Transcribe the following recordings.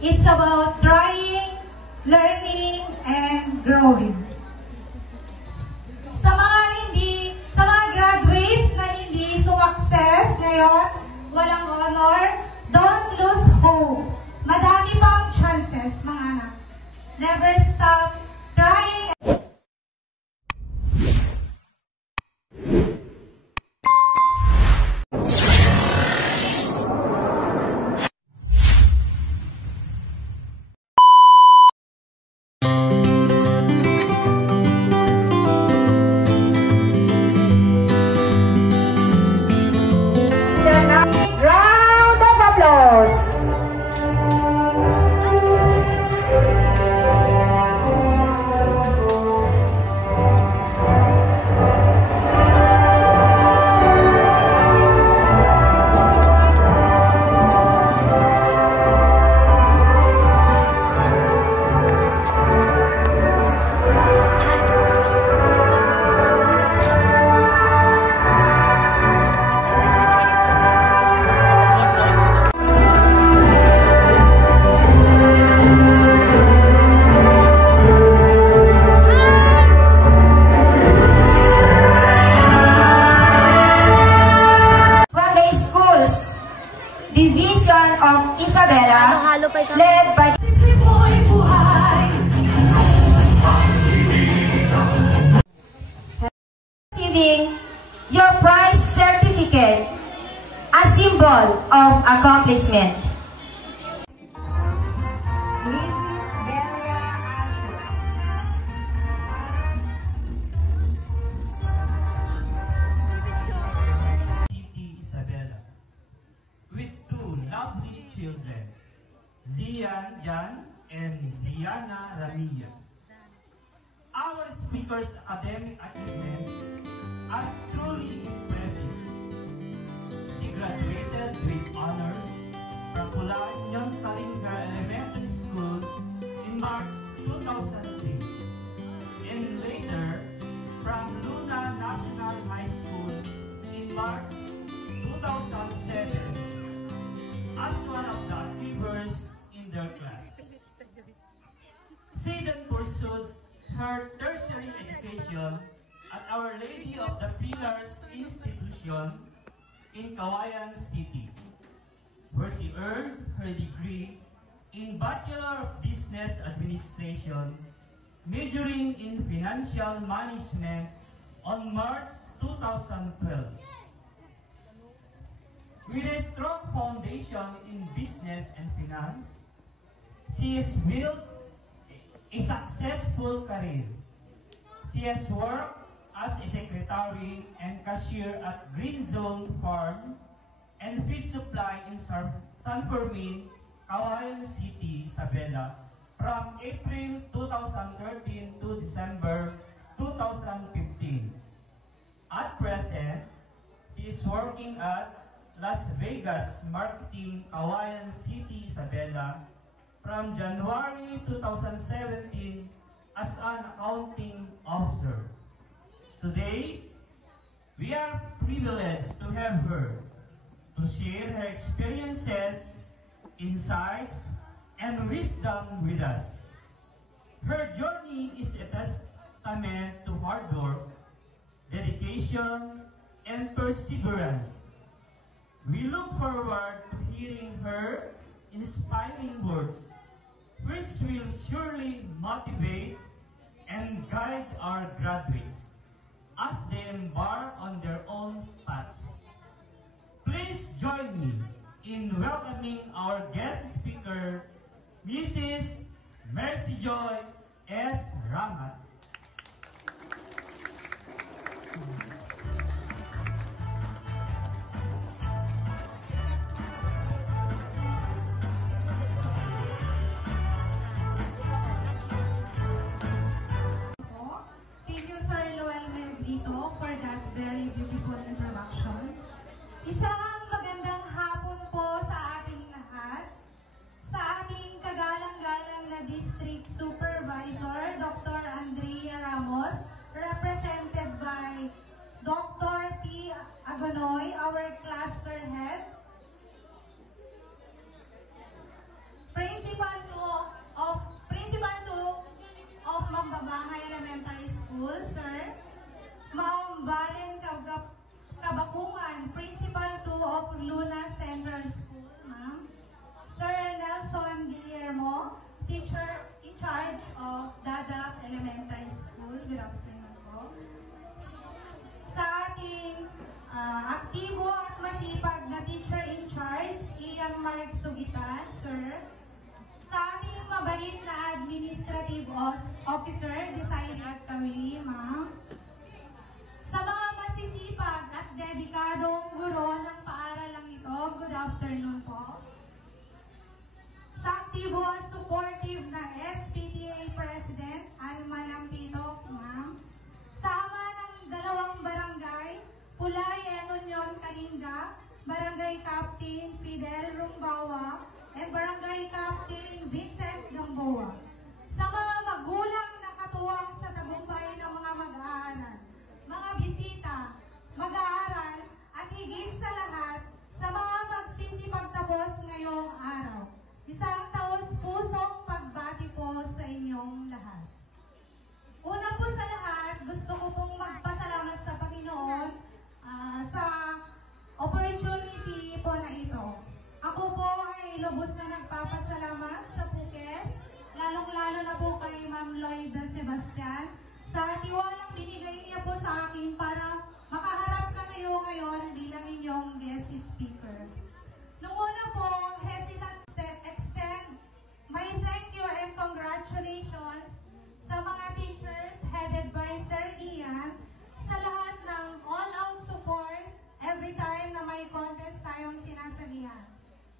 It's about trying, learning, and growing. Sa mga graduates na hindi sumakses ngayon, walang honor, don't lose hope. Madami pang chances, mga anak. Never stop trying. Round of applause. Division of Isabela, led by receiving your prize certificate, a symbol of accomplishment. Mrs. Delia Asher. Isabela, with two lovely children, Zian Jan and Ziana Ramia. Our speaker's academic achievements are truly impressive. She graduated with honors from Pulañon Kalinga Elementary School in March 2003, and later from Luna National High School in March 2007 as one of the achievers in their class. She then pursued her tertiary education at Our Lady of the Pillars Institution in Cauayan City, where she earned her degree in Bachelor of Business Administration, majoring in Financial Management on March 2012. With a strong foundation in business and finance, she has built a successful career. She has worked as a secretary and cashier at Green Zone Farm and Feed Supply in San Fermin, Cauayan City, Isabela, from April 2013 to December 2015. At present, she is working at Las Vegas Marketing, Cauayan City, Isabela, from January 2017 as an accounting officer. Today, we are privileged to have her to share her experiences, insights, and wisdom with us. Her journey is a testament to hard work, dedication, and perseverance. We look forward to hearing her inspiring words, which will surely motivate and guide our graduates as they embark on their own paths. Please join me in welcoming our guest speaker, Mrs. Mercy Joy S. Ramat. For that very beautiful introduction. Isang magandang hapon po sa ating lahat, sa ating kagalang-galang na District Supervisor, Dr. Andrea Ramos, represented by Dr. P. Agonoy, our cluster head, Principal teacher in charge of Dadap Elementary School. Good afternoon po. Sa ating aktibo at masipag na teacher in charge, Ian Mark Sugitan, sir. Sa ating mabait na administrative officer, Desiree at Kawili, ma'am. Sa mga masisipag at dedikadong guro ng paaralang ito, good afternoon po. Sa aktibo at supportive na SPTA President, Alma Lampito, ma'am. Sa ama ng dalawang barangay, Pulayan, Union, Kalinga, Barangay Captain Fidel Rumbawa, and Barangay Captain Vincent Gamboa. Sa mga magulang na katuwang sa tagumpay ng mga mag-aaral, mga bisita, mag-aaral, at higit sa lahat, sa mga magsisipagtapos ngayong araw. Isang taos-pusong pagbati po sa inyong lahat. Una po sa lahat, gusto ko pong magpasalamat sa Panginoon sa opportunity po na ito. Ako po ay lubos na nagpapasalamat sa PUKES, lalong-lalo na po kay Ma'am Lloyda Sebastian, sa tiwalang binigay niya po sa akin para makaharap ka ngayon bilang inyong guest speaker. Nung una po, hesitant extend my thank you and congratulations sa mga teachers headed by Sir Ian, sa lahat ng all-out support every time na may contest tayong sinasalihan.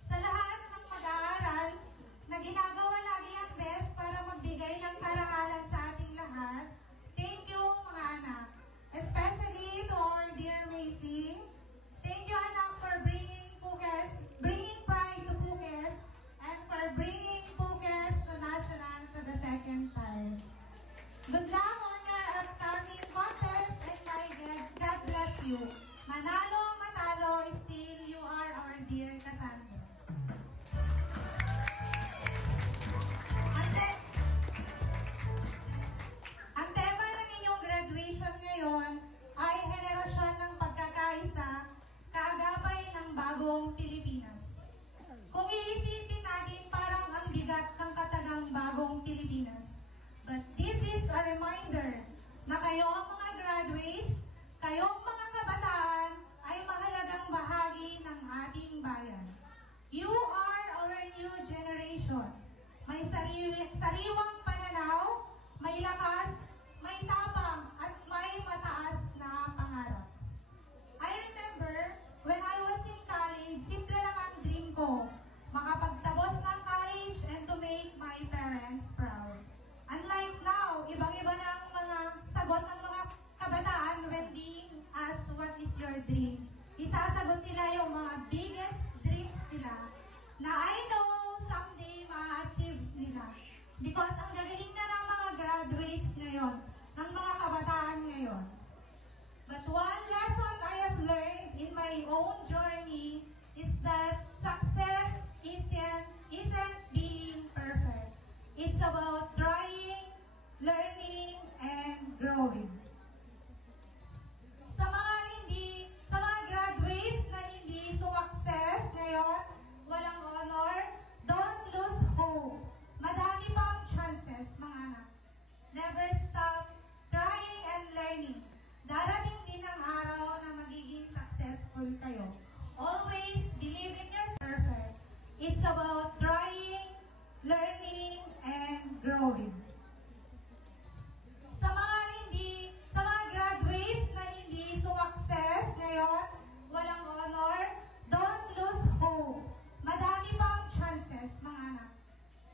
Sa lahat ng mag-aaral na ginagawa lagi ang best para magbigay ng karangalan sa ating lahat, thank you mga anak. Especially to our dear Macy. Thank you anak for bringing pride to PUKES and for bringing PUKES to national to the second time. Good luck on your upcoming contest and God bless you. Manalo, matalo, still you are our dear Cassandra. Ang tema ng inyong graduation ngayon ay henerasyon ng pagkakaisa, kaagapay ng bagong Pilipinas. Kung iisipin natin, parang ang bigat ng katagang bagong Pilipinas. But this is a reminder na kayong mga graduates, kayong mga kabataan ay mahalagang bahagi ng ating bayan. You are our new generation. May sariwang pananaw, may lakas, may tapang, at may mataas na pangarap. I remember when I was in college, simple lang ang dream ko, makapagtapos ng college and to make my parents proud. Unlike now, ibang-iba na ang mga sagot ng mga kabataan when being asked what is your dream. Isasagot nila yung mga biggest dreams nila na I know someday ma-achieve nila. Because ang gagaling na ng mga graduates ngayon, ng mga kabataan ngayon. But one lesson I have learned in my own journey is that success isn't being perfect. It's about trying, learning, and growing. Sa mga graduates na hindi success ngayon, walang honor, don't lose hope. Madami pang chances, mga anak. Never stop trying and learning. Darating din ang araw na magiging successful kayo. Always believe in yourself. It's about trying, learning, and growing. Sa mga graduates na hindi success ngayon, walang honor, don't lose hope. Madami pang chances, mga anak.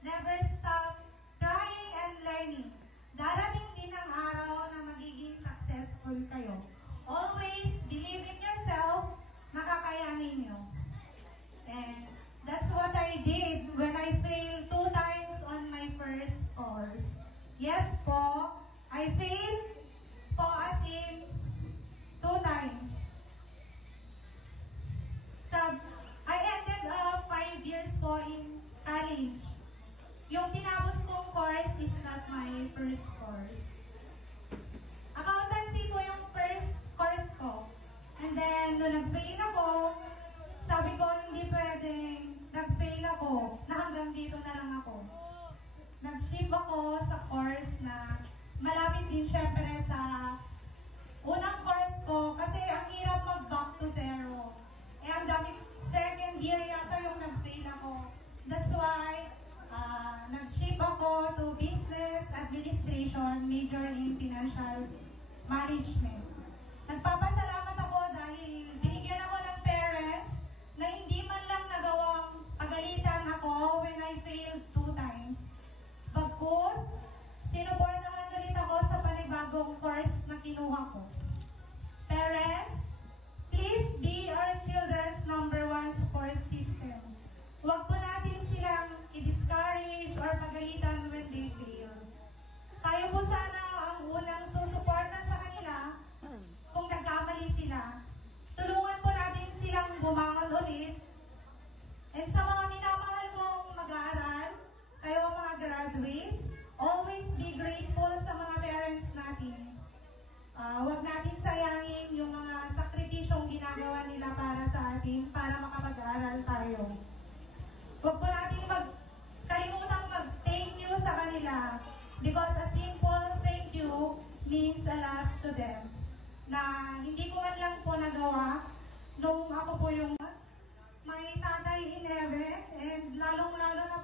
Never stop trying and learning. Darating din ang araw na magiging successful kayo. Always believe in yourself, makakayanin nyo. And that's what I did when I failed 2 times on my first course. Yes po, I failed po as in 2 times. I ended up 5 years po in college. Yung tinapos kong course is not my first course. Accountancy po yung first course ko. And then, nung nag-fail ako, sabi ko, hindi pwedeng nag-fail ako, na hanggang dito na lang ako. nag-ship ako sa course na malapit din syempre sa unang course ko kasi ang hirap mag-back to zero. Eh, ang dami, second year yata yung nag-fail ako. That's why, nag-ship ako to business administration, major in financial management. Nagpapasalamat ako dahil binigyan ako ng parents na hindi man lang nagawang pagalitan ako when I failed 2 times. Bagkus, sinuportahan ulit ako sa panibagong course na kinuha ko. Parents, please be our children's #1 support system. Huwag po natin silang i-discourage or pagalitan when they fail. Tayo po sana ang unang susuporta sa kanila kung nagkamali sila. Tulungan po natin silang bumangon ulit. And sa mga minamahal kong mag-aaral, kayo mga graduates, always be grateful sa mga parents natin. Huwag natin sayangin yung mga sakripisyong ginagawa nila para sa atin para makapag-aaral tayo. Huwag po natin kalimutang mag-thank you sa kanila because a simple thank you means a lot to them. Na hindi ko man lang po nagawa nung ako po yung may tatay in heaven and lalong-lalo na